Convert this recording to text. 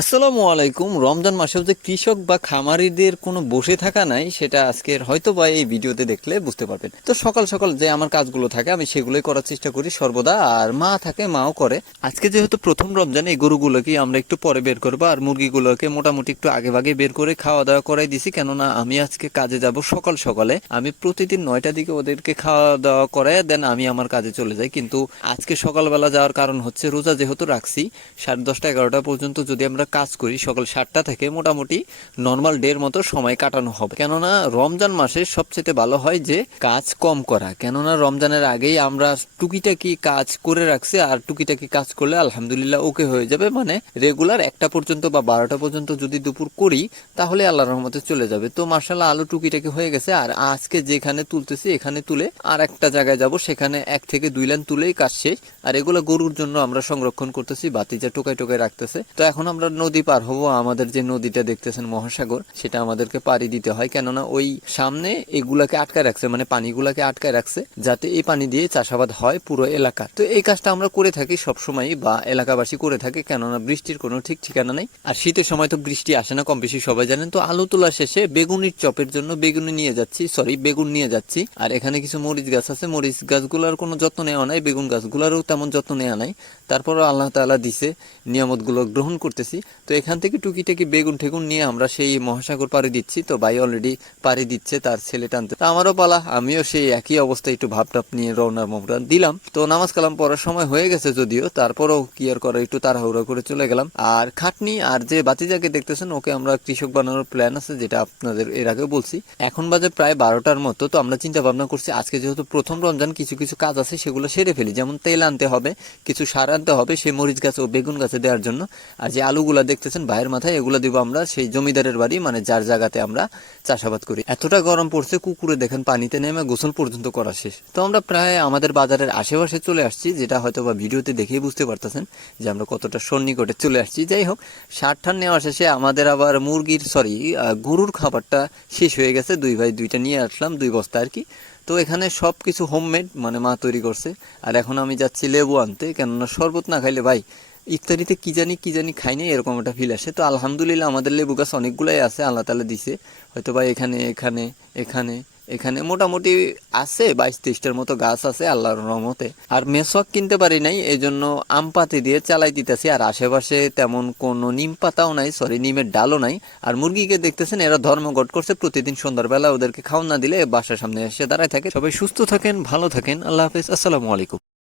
আসসালামু আলাইকুম। রমজান মাসেও যে কৃষক বা খামারিদের কোনো বসে থাকা নাই, সেটা আজকের হয়তো বা এই ভিডিওতে দেখলে বুঝতে পারবেন। তো সকাল সকাল যে আমার কাজগুলো থাকে, আমি সেগুলোই করার চেষ্টা করি সর্বদা, আর মা থাকে, মাও করে। আজকে যেহেতু প্রথম রমজান, এই গরুগুলোকে আমরা একটু পরে বের করব, আর মুরগিগুলোকে মোটামুটি একটু আগে ভাগে বের করে খাওয়া দাওয়া করাই দিছি, কেননা আমি আজকে কাজে যাব সকাল সকালে। আমি প্রতিদিন নয়টা দিকে ওদেরকে খাওয়া দাওয়া করাই, দেন আমি আমার কাজে চলে যাই। কিন্তু আজকে সকালবেলা যাওয়ার কারণ হচ্ছে, রোজা যেহেতু রাখছি, সাড়ে দশটা এগারোটা পর্যন্ত যদি আমরা কাজ করি সকাল সাতটা থেকে মোটামুটি নর্মাল ডের মতো সময় কাটানো হবে। কেননা রমজান মাসে সবচেয়ে ভালো হয় যে কাজ কম করা। কেননা রমজানের আগেই আমরা টুকিটাকি কাজ করে রাখছি আর টুকিটাকি কাজ করলে আলহামদুলিল্লাহ ওকে হয়ে যাবে। মানে রেগুলার একটা পর্যন্ত বা বারোটা পর্যন্ত যদি দুপুর করি, তাহলে আল্লাহর রহমতে চলে যাবে। তো মার্শাল্লাহ আলু টুকিটাকি হয়ে গেছে আর আজকে যেখানে তুলতেছি এখানে তুলে আর একটা জায়গায় যাব। সেখানে এক থেকে দুই লাইন তুলেই কাজ শেষ। আর এগুলো গরুর জন্য আমরা সংরক্ষণ করতেছি, বাতিজা টোকায় টোকায় রাখতেছে। তো এখন আমরা নদী পার হব, আমাদের যে নদীটা দেখতেছেন মহাসাগর, সেটা আমাদেরকে পাড়ি দিতে হয়। কেননা ওই সামনে এগুলাকে আটকায় রাখছে মানে পানিগুলাকে আটকায় রাখছে, যাতে এই পানি দিয়ে চাষাবাদ হয় পুরো এলাকার তো এই কাজটা আমরা করে থাকি সবসময় বা এলাকাবাসী করে থাকে, কেননা বৃষ্টির কোনো ঠিক ঠিকানা নেই। আর শীতের সময় তো বৃষ্টি আসে না, কম বেশি সবাই জানেন। তো আলু তোলা শেষে বেগুনির চপের জন্য বেগুনি নিয়ে যাচ্ছি সরি বেগুন নিয়ে যাচ্ছি। আর এখানে কিছু মরিচ গাছ আছে, মরিচ গাছগুলোর কোনো যত্ন নেওয়া নাই, বেগুন গাছগুলোরও তেমন যত্ন নেওয়া নাই। তারপরও আল্লাহ তাআলা দিছে, নিয়ামতগুলো গ্রহণ করতেছি। তো এখান থেকে টুকিটাকি বেগুন ঠেগুন নিয়ে আমরা সেই মহাসাগর পাড়ি দিচ্ছি। তো ভাই অলরেডি পাড়ি দিচ্ছে তার ছেলে টানতে। আমারও পালা, আমিও সেই একই অবস্থায় একটু ভাবটাপ নিয়ে রওনা মোমরা দিলাম। তো নামাজ কালাম পড়ার সময় হয়ে গেছে যদিও, তারপরেও কি আর করা একটু তাড়াহুড়া করে চলে গেলাম। আর খাটনি আর যে বাতিজাকে দেখতেছেন, ওকে আমরা কৃষক বানানোর প্ল্যান আছে, যেটা আপনাদের এর আগে বলছি। এখন বাজে প্রায় বারোটার মতো, তো আমরা চিন্তা ভাবনা করছি, আজকে যেহেতু প্রথম রমজান, কিছু কিছু কাজ আছে, সেগুলো সেরে ফেলি। যেমন তেল আনতে হবে, কিছু সার আনতে হবে, সেই মরিচ গাছ ও বেগুন গাছে দেওয়ার জন্য। আর যে আলুগুলা দেখতেছেন, ভাইয়ের মাথায় এগুলো দিব আমরা, সেই জমিদারের বাড়ি মানে যার জায়গাতে আমরা চাষাবাদ করি। এতটা গরম পড়ছে, কুকুরে দেখেন পানিতে নেমে গোসল পর্যন্ত করা শেষ। তো আমরা প্রায় আমাদের বাজারের আশেপাশে চলে আসছি, যেটা হয়তো বা ভিডিওতে দেখেই বুঝতে পারতেছেন যে আমরা কতটা সন্নিকটে চলে আসছি। যাই হোক সার ঠান নেওয়া শেষে আমাদের আবার মুরগির সরি গরুর খাবারটা শেষ হয়ে গেছে। দুই ভাই দুইটা নিয়ে আসলাম, দুই বস্তা আর কি। তো এখানে সব কিছু হোমমেড মানে মা তৈরি করছে। আর এখন আমি যাচ্ছি লেবু আনতে, কেননা শরবত না খাইলে ভাই ইফতারিতে কি জানি কি জানি খাই নাই, এরকম একটা ফিল আসে। তো আলহামদুলিল্লাহ আমাদের লেবু গাছ অনেকগুলাই আছে, আল্লাহ তালা দিছে। হয়তো বা এখানে এখানে এখানে এখানে মোটামুটি আছে, বাইশ তেইশটার মতো গাছ আছে আল্লাহর রহমতে। আর মেসক কিনতে পারি নাই এই জন্য আম পাতি দিয়ে চালাই দিতেছি। আর আশেপাশে তেমন কোনো নিম পাতাও নাই সরি নিমের ডালও নাই। আর মুরগিকে দেখতেছেন, এরা ধর্মঘট করছে, প্রতিদিন সন্ধ্যাবেলা ওদেরকে খাওয়ান না দিলে বাসার সামনে এসে দাঁড়ায় থাকে। সবাই সুস্থ থাকেন, ভালো থাকেন, আল্লাহ হাফিজ, আসসালামু আলাইকুম।